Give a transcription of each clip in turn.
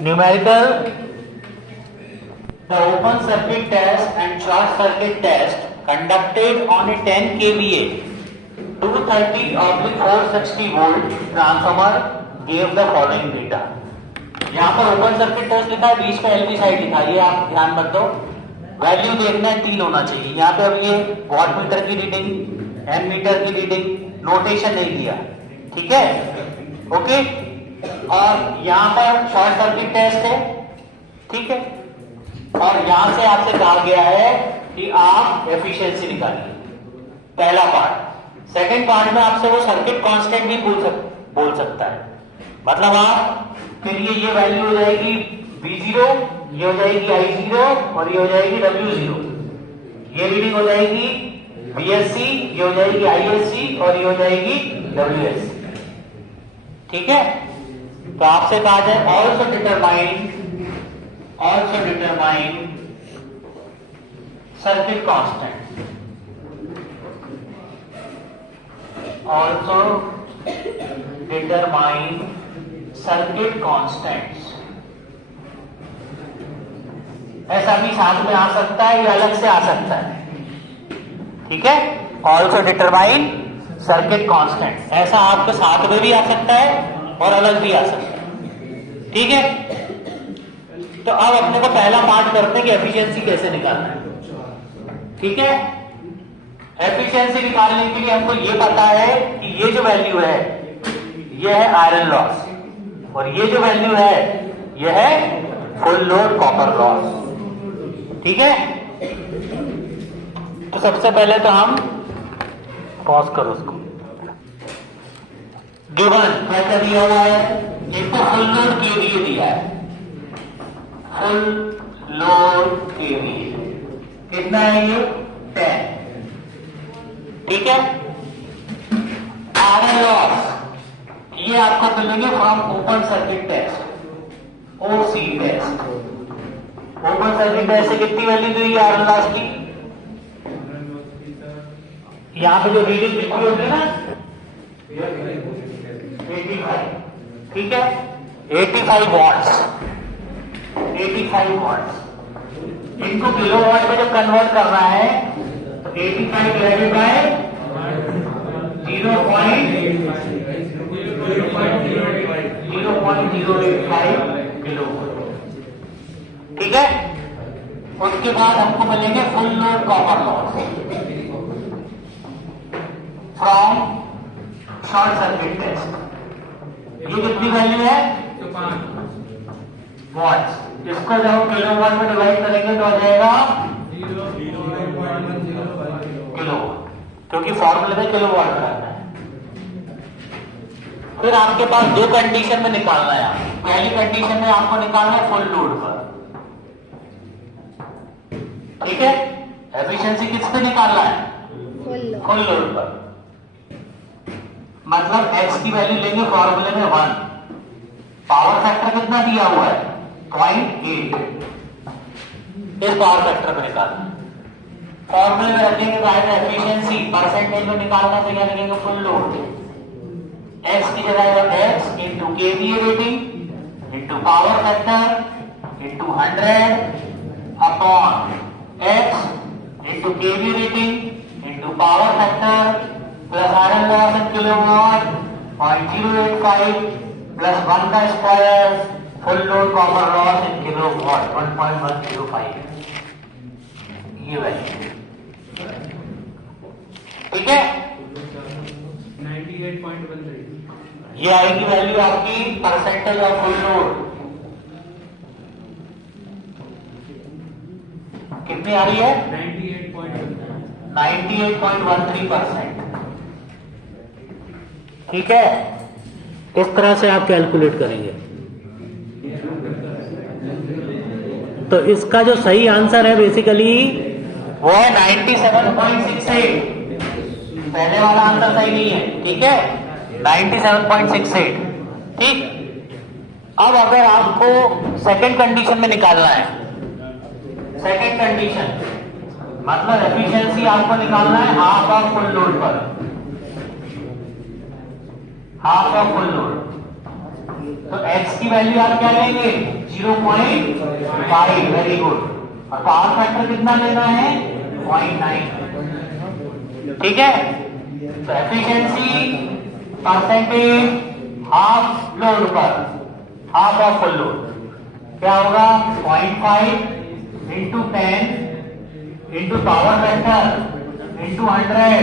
Numerical the open circuit test and short circuit test conducted on a 10 kVA 230/460 volt transformer gave the following data। यहाँ पर open circuit test लिखा है, बीच में LV side लिखा है, ये आप ध्यान मत दो। वैल्यू देखना है 3 होना चाहिए। यहाँ पे अब ये वॉट मीटर की रीडिंग, एन मीटर की रीडिंग, नोटेशन नहीं दिया, ठीक है, ओके। और यहाँ पर शॉर्ट सर्किट टेस्ट है, ठीक है। और यहां से आपसे कहा गया है कि आप एफिशिएंसी निकालिए, पहला पार्ट। सेकंड पार्ट में आपसे वो सर्किट कांस्टेंट भी बोल सकता है। मतलब आप फिर ये वैल्यू हो जाएगी V0, ये हो जाएगी I0 और ये हो जाएगी W0। ये रीडिंग हो जाएगी VSC, ये हो जाएगी ISC और ये हो जाएगी WSC, ठीक है। तो आपसे कहा जाए also determine circuit constant, also determine circuit constants। ऐसा भी साथ में आ सकता है या अलग से आ सकता है, ठीक है। also determine circuit constant, ऐसा आपके साथ में भी आ सकता है और अलग भी आ सकता है, ठीक है। तो अब अपने को पहला पार्ट करते हैं कि एफिशिएंसी कैसे निकालना है, ठीक है। एफिशिएंसी निकालने के लिए हमको ये पता है कि ये जो वैल्यू है ये है आयरन लॉस और ये जो वैल्यू है ये है फुल लोड कॉपर लॉस, ठीक है। तो सबसे पहले तो हम पॉज करो उसको। गिवन क्या दिया हुआ है, एक तो फुल लोड केवीए दिया है, फुल लोड केवीए कितना है, ये 10, ठीक है। आयरन लॉस ये आपको मिलेंगे from open circuit test, OC test. Open circuit test से कितनी वैल्यू दी आयरन लॉस की, यहां पे जो रीडिंग लिखी होगी ना 85, ठीक है, 85 वॉट्स, 85 वॉट्स। इनको किलोवाट में जब कन्वर्ट करना है तो 85 डिवाइडेड बाय 0.085 किलो, ठीक है। उसके बाद हमको मिलेंगे full load copper loss from short circuit test. ये कितनी वैल्यू है, वॉट्स। इसको जब हम किलोवाट में डिवाइड करेंगे तो आ जाएगा किलो, क्योंकि फॉर्मूले में किलोवाट करना है। फिर आपके पास दो कंडीशन में निकालना है। पहली कंडीशन में आपको निकालना है फुल लोड पर, ठीक है। एफिशिएंसी किस पे निकालना है, फुल लोड पर। मतलब एक्स की वैल्यू लेंगे फॉर्मूले में 1, पावर फैक्टर कितना दिया हुआ है 0.8, इस पावर फैक्टर पर निकालना। फॉर्मूले में रखेंगे तो आएगा एफिशिएंसी, परसेंटेज में निकालना तो क्या लिखेंगे फुल लोड। एक्स की जगह x into KVA rating into power factor into 100 upon x into KVA rating into power factor plus iron loss in kilowatt 0.085 plus 1 का square full load copper loss in kilowatt 1.105, ये value, ठीक है। 98.13 ये आएगी value आपकी percentage of full load, कितनी आ रही है 98.13%, ठीक है। इस तरह से आप कैलकुलेट करेंगे। तो इसका जो सही आंसर है बेसिकली वो है 97.68। पहले वाला आंसर सही नहीं है, ठीक है, 97.68, ठीक। अब अगर आपको सेकंड कंडीशन में निकालना है, सेकंड कंडीशन मतलब एफिशिएंसी आपको निकालना है हाफ ऑफ फुल लोड पर, हाफ ऑफ फुल लोड। तो x की वैल्यू आप क्या लेंगे 0.5, वेरी गुड। और पावर फैक्टर कितना लेना है 0.9, ठीक है। तो एफिशिएंसी परसेंटेज हाफ लोड पर, हाफ ऑफ फुल लोड क्या होगा 0.5 into 10 into power factor into 100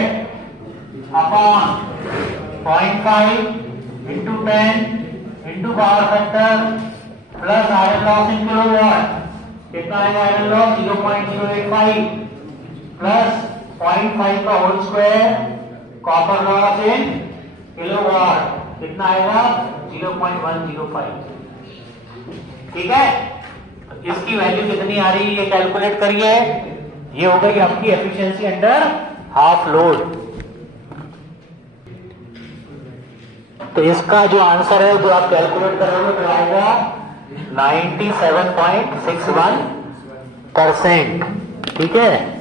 upon 0.5 into 10 into power factor plus iron loss in kilowatt, कितना आएगा आयरन लॉस 0.085 प्लस 0.5 का whole square copper loss in kilowatt, कितना आएगा 0.105, ठीक है। इसकी वैल्यू कितनी आ रही है ये कैलकुलेट करिए। ये हो गई आपकी एफिशिएंसी अंडर हाफ लोड। तो इसका जो आंसर है जो आप कैलकुलेट करोगे तो आएगा 97.61%, ठीक है।